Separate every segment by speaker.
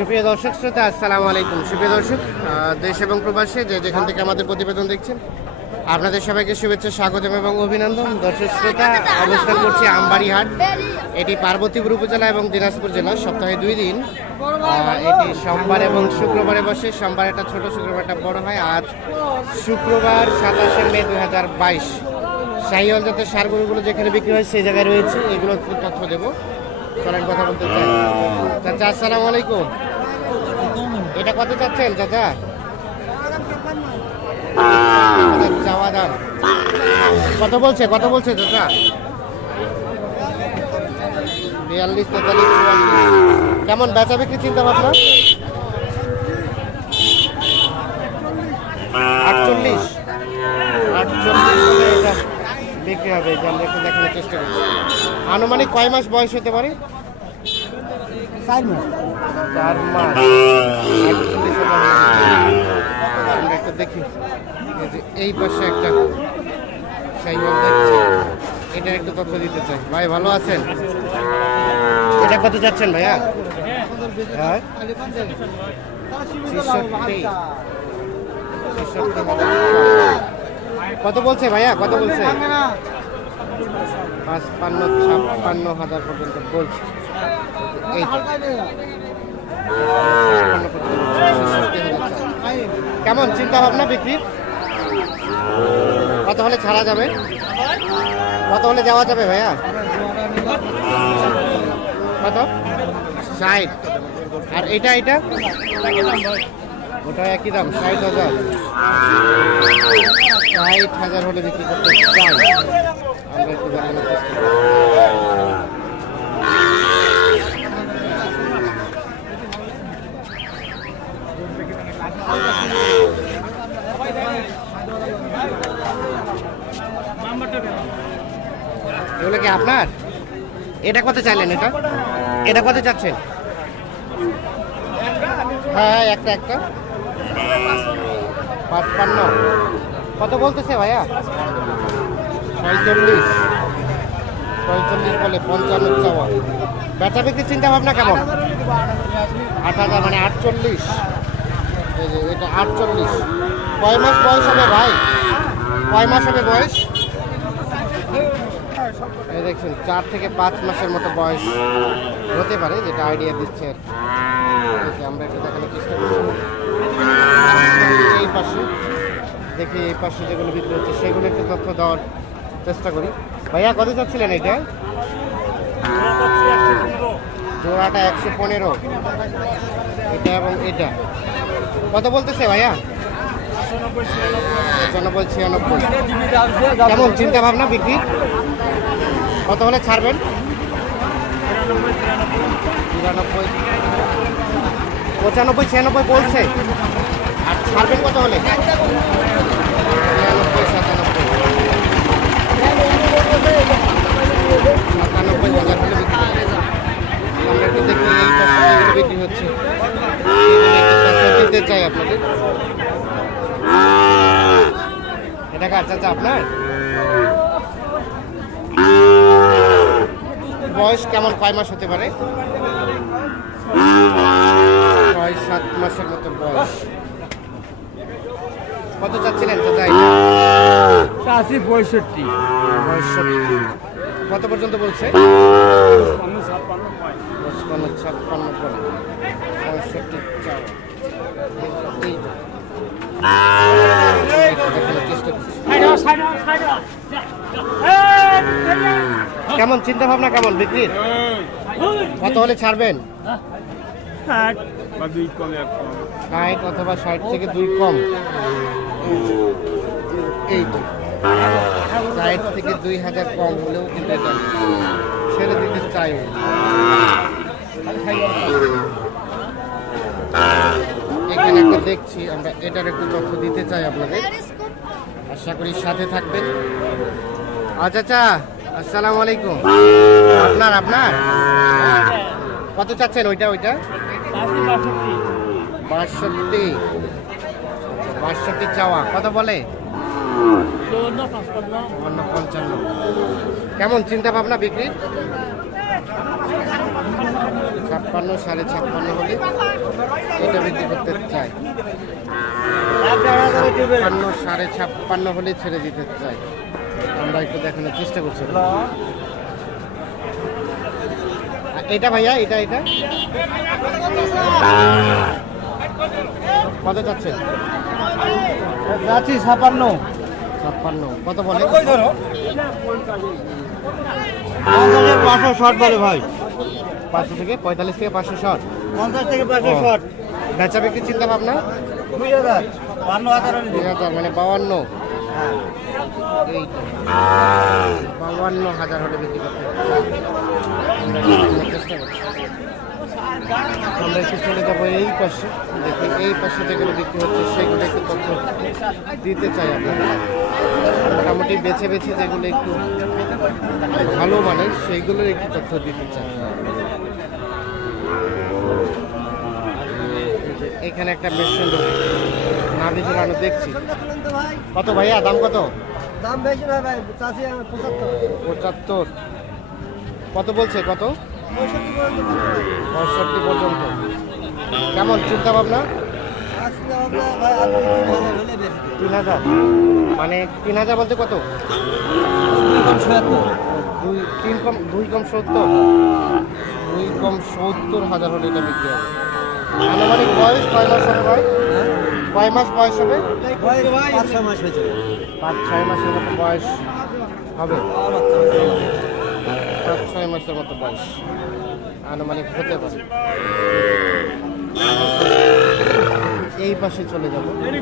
Speaker 1: সুপ্রিয় দর্শক শ্রোতা আসসালামু আলাইকুম। সুপ্রিয় দর্শক দেশ এবং প্রবাসে যে যেখান থেকে আমাদের প্রতিবেদন দেখছেন আপনাদের সবাইকে শুভেচ্ছা স্বাগতম এবং অভিনন্দন। দর্শক শ্রোতা অবস্থান করছি আমবাড়ি হাট এটি পার্বতীপুর উপজেলা এবং দিনাজপুর জেলা। সপ্তাহে দুই দিন এটি সোমবার এবং শুক্রবারে বসে। সোমবার একটা ছোট শুক্রবার একটা বড় হয়। আজ শুক্রবার সাতাশে মে দু হাজার বাইশ। শাহিওয়াল জাতের সারগরুগুলো যেখানে বিক্রি হয় সেই জায়গায় রয়েছে। এগুলো তথ্য দেবো। চলেন কথা বলতে চাই। চাচা আসসালামু আলাইকুম। এটা কত চাচ্ছেন, চাচা? চাওয়া দাম। কত বলছে কত বলছে, চাচা? বিয়াল্লিশ, তেতাল্লিশ কেমন, বেচা বিক্রি চিন্তা ভাবনা? আটচল্লিশ। আটচল্লিশ বিক্রি হবে চেষ্টা আনুমানিক কয় মাস বয়স হতে পারে?
Speaker 2: চার মাস।
Speaker 1: চার মাস। আমরা একটু দেখি। এই পাশে একটা সাইকেল দেখছি। এটার একটু তথ্য দিতে চাই। ভাই ভালো আছেন? এটা কত যাচ্ছেন ভাইয়া? হ্যাঁ। কত বলছে ভাইয়া? কত বলছে? পাঁচপান্ন ছাপ্পান্ন হাজার পর্যন্ত বলছে। কেমন চিন্তা ভাবনা বিক্রির? কত হলে ছাড়া যাবে? কত হলে যাওয়া যাবে ভাইয়া? কত? ষাট। আর এটা এটা? ওটা একই দাম, ষাট হাজার। ষাট হাজার হলে বিক্রি করতে চাই। আমরা একটু দেখানোর চেষ্টা করি। এগুলো কি আপনার? এটা কত চাইলেন এটা? এটা কত চাচ্ছেন? হ্যাঁ একটা একটা। পাঁচপান্ন। কত বলতেছে ভাইয়া? ছয়চল্লিশ। ছয়চল্লিশ বলে পঞ্চান্ন চাওয়া। বেচা বিক্রির চিন্তা ভাবনা কেমন? আট হাজার মানে আটচল্লিশ। এটা আটচল্লিশ। কয় মাস বয়স হবে ভাই? কয় মাস হবে বয়স? দেখছেন চার থেকে পাঁচ মাসের মতো বয়স হতে পারে, যেটা আইডিয়া দিচ্ছে আর কি। আমরা একটু দেখানোর চেষ্টা করছি। এই পাশে, দেখি এই পাশে যেগুলো বিক্রি হচ্ছে, সেগুলো একটু তথ্য দেওয়ার চেষ্টা করি। ভাইয়া, কত চাচ্ছিলেন এটা? জোড়াটা একশো পনেরো। এটা এবং এটা। কত বলতেছে ভাইয়া? পঁচানব্বই, ছিয়ানব্বই। কেমন, চিন্তা ভাবনা বিক্রি কত হলে ছাড়বেন? পঁচানব্বই, ছিয়ানব্বই বলছে। আর ছাড়বেন কত হলে? বিক্রি হচ্ছে। চাই এটা আপনার? বয়স কেমন কয় মাস হতে পারে ছয় সাত মাসের মতো বয়স কত চাচ্ছিলেন?
Speaker 2: চাষি পঁয়ষট্টি
Speaker 1: পঁয়ষট্টি কত পর্যন্ত বলছে ছাপ্পান্ন পঁয়ষট্টি চেষ্টা করছি। কেমন চিন্তা ভাবনা কেমন বিক্রির? কত হলে ছাড়বেন? ষাট অথবা ষাট থেকে দুই কম। এই তো। ষাট থেকে দুই হাজার কম হলেও কিন্তু এটা ছেড়ে দিতে চাই। এখানে একটা দেখছি আমরা এটার একটু তথ্য দিতে চাই আপনাদের। আশা করি সাথে থাকবেন। আচ্ছা আচ্ছা। আসসালামু আলাইকুম। আপনার আপনার? কত চাচ্ছেন ওইটা ওইটা? বাষট্টি। বাষট্টি চাওয়া। কত বলে? পঞ্চান্ন। কেমন চিন্তা ভাবনা বিক্রির ছাপ্পান্ন, সাড়ে ছাপ্পান্ন হলে এটা বিক্রি করতে চাই। ছাপ্পান্ন, সাড়ে ছাপ্পান্ন হলে ছেড়ে দিতে চাই। আমরা একটু দেখানোর চেষ্টা করছি। এটা ভাইয়া এটা এটা? কত চাচ্ছেন?
Speaker 2: যাচ্ছি ছাপান্ন
Speaker 1: ছাপ্পান্ন। কত বলে?
Speaker 2: পাঁচশো শর্ট বলে ভাই।
Speaker 1: পাঁচশো থেকে পঁয়তাল্লিশ থেকে পাঁচশো শট
Speaker 2: পঞ্চাশ থেকে পাঁচশো শট
Speaker 1: বেচা বিক্রি চিন্তা ভাবনা?
Speaker 2: দুই হাজার। বান্ন হাজার
Speaker 1: দুই হাজার মানে বাউান্ন। বাউান্ন হাজার হলে বিক্রি করতে চেষ্টা যাব এই পাশে এই পাশে যেগুলো বিক্রি হচ্ছে সেগুলো একটু তথ্য দিতে চাই মোটামুটি বেছে বেছে যেগুলো একটু ভালো মানের সেইগুলোর একটু তথ্য দিতে চাই। এখানে একটা বেশ সুন্দর নাভি ঝোলানো দেখছি। কত ভাইয়া? দাম কত?
Speaker 2: দাম বেশি না ভাই চাষি পঁচাত্তর।
Speaker 1: পঁচাত্তর। কত বলছে? কত?
Speaker 2: পঁয়ষট্টি পর্যন্ত
Speaker 1: কেমন চিন্তা ভাবনা
Speaker 2: তিন হাজার
Speaker 1: তিন মানে তিন হাজার বলতে কত? দুই তিন কম দুই কম সত্তর? দুই কম সত্তর হাজার হলে এটা বিক্রি হবে। আনুমানিক বয়স কয় মাস হবে ভাই কয় মাস বয়স হবে?
Speaker 2: পাঁচ ছয় মাস হয়েছে।
Speaker 1: পাঁচ ছয় মাসের মতো বয়স হবে। পাঁচ ছয় মাসের মতো বয়স। আনুমানিক হতে পারে। এই পাশে চলে যাব। এই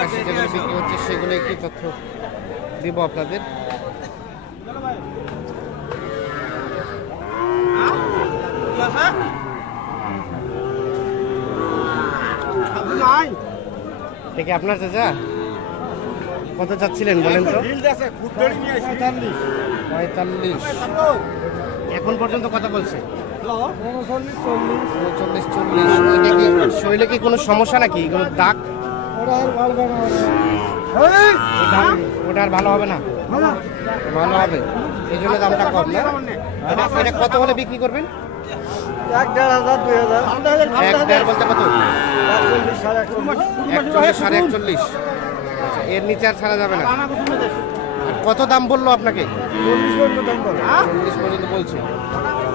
Speaker 1: পাশে যেগুলো বিক্রি হচ্ছে সেগুলো একটি তথ্য দিব আপনাদের। দেখি আপনার চাচা? কত চাচ্ছিলেন বলেন তো? পঁয়তাল্লিশ। এখন পর্যন্ত কথা বলছে? চল্লিশ। কি শরীরে কি কোনো সমস্যা নাকি? কোনো দাগ? ওটা ওটা আর ভালো হবে না? ভালো। হবে। এই জন্য দামটা কম না? এটা কত হলে বিক্রি করবেন?
Speaker 2: এক দেড় হাজার দুই হাজার।
Speaker 1: এক দেড় বলতে কত?
Speaker 2: একচল্লিশ সাড়ে
Speaker 1: আচ্ছা, এর নিচে আর ছাড়া যাবে না? কত দাম বলল আপনাকে?
Speaker 2: চল্লিশ পর্যন্ত দাম বলে।
Speaker 1: চল্লিশ পর্যন্ত বলছে।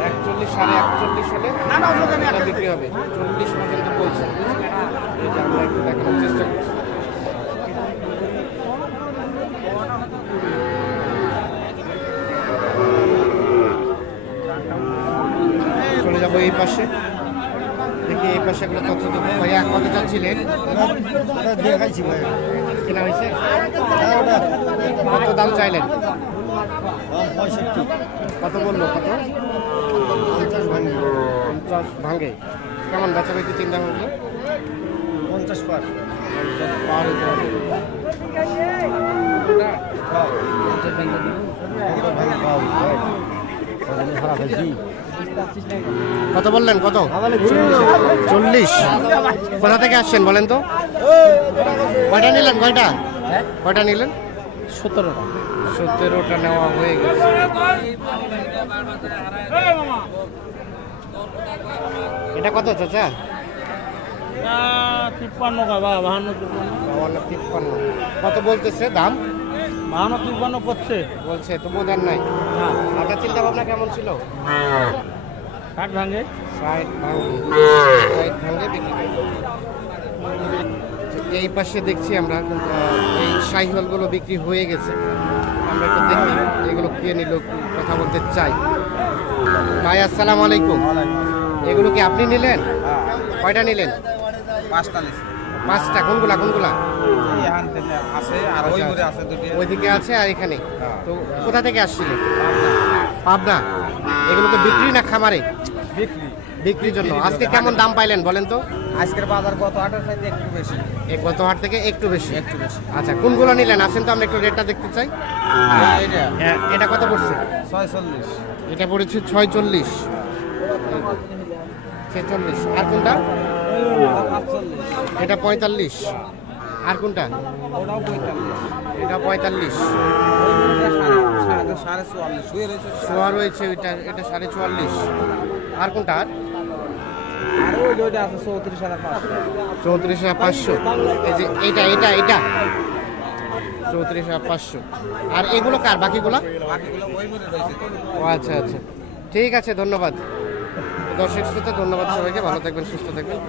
Speaker 1: একচল্লিশ সাড়ে একচল্লিশ হলে বিক্রি হবে। চল্লিশ পর্যন্ত বলছে। এই আমরা একটু দেখানোর চেষ্টা করছি চলে যাব এই পাশে। দেখি এই পাশে এগুলো তথ্য দেবো। ভাইয়া কত চাচ্ছিলেন?
Speaker 2: দেখাইছি ভাই
Speaker 1: কেনা হয়েছে?
Speaker 2: হ্যাঁ,
Speaker 1: কত দাম চাইলেন?
Speaker 2: পঁয়ষট্টি।
Speaker 1: কত বলল? কত?
Speaker 2: পঞ্চাশ ভাঙি।
Speaker 1: পঞ্চাশ ভাঙে। কেমন বেচা বেচি চিন্তা ভাবনা?
Speaker 2: পঞ্চাশ পার।
Speaker 1: পঞ্চাশ পার হতে হবে। কত বললেন কত? চল্লিশ। কোথা থেকে আসছেন বলেন তো? কয়টা নিলেন কয়টা? কয়টা নিলেন? সতেরোটা। সতেরোটা নেওয়া হয়ে গেছে। এটা কত চাচা?
Speaker 2: তিপ্পান্ন বা বাহান্ন তিপ্পান্ন।
Speaker 1: তিপ্পান্ন। কত বলতেছে দাম?
Speaker 2: বাহান্ন তিপ্পান্ন করছে
Speaker 1: বলছে তো বোঝার নাই।
Speaker 2: হ্যাঁ।
Speaker 1: আপনার চিন্তা ভাবনা কেমন ছিল?
Speaker 2: ভাঙে।
Speaker 1: ষাট ভাঙে। ষাট ভাঙে বিক্রি এই পাশে দেখছি আমরা এই শাহিওয়ালগুলো বিক্রি হয়ে গেছে। আমরা একটু দেখি এগুলো কে নিল কথা বলতে চাই। ভাই আসসালামু আলাইকুম। এগুলো কি আপনি নিলেন? কয়টা নিলেন?
Speaker 3: পাঁচতাল্লিশ
Speaker 1: পাঁচটা। কোনগুলা কোনগুলা?
Speaker 3: আছে আর দুটি।
Speaker 1: ওইদিকে আছে আর এখানে। তো কোথা থেকে আসছিলেন? পাবনা? এগুলো তো বিক্রি না খামারে?
Speaker 3: বিক্রি।
Speaker 1: বিক্রির জন্য। আজকে কেমন দাম পাইলেন বলেন তো?
Speaker 3: আজকের বাজার গত আঠাশ সাইতে একটু বেশি।
Speaker 1: এই গত হাট থেকে একটু বেশি।
Speaker 3: একটু বেশি।
Speaker 1: আচ্ছা কোনগুলো নিলেন? আসেন তো আমরা একটু রেটটা দেখতে চাই।
Speaker 3: এটা।
Speaker 1: এটা কত পড়ছে?
Speaker 3: ছয়চল্লিশ।
Speaker 1: এটা পড়েছে ছয়চল্লিশ। ছেচল্লিশ। আর কোনটা? এটা পঁয়তাল্লিশ। আর কোনটা?
Speaker 3: ওটাও পঁয়তাল্লিশ।
Speaker 1: এটা পঁয়তাল্লিশ।
Speaker 3: সাড়ে চুয়াল্লিশ শুয়ে রয়েছে
Speaker 1: সোয়া রয়েছে ওইটা এটা সাড়ে চুয়াল্লিশ। আর কোনটা? আর?
Speaker 3: চৌত্রিশ হাজার
Speaker 1: চৌত্রিশ হাজার পাঁচশো। এই যে এটা এটা এটা। চৌত্রিশ হাজার পাঁচশো। আর এগুলো কার বাকিগুলো? ও আচ্ছা আচ্ছা। ঠিক আছে ধন্যবাদ। দর্শক শ্রোতা ধন্যবাদ সবাইকে। ভালো থাকবেন সুস্থ থাকবেন।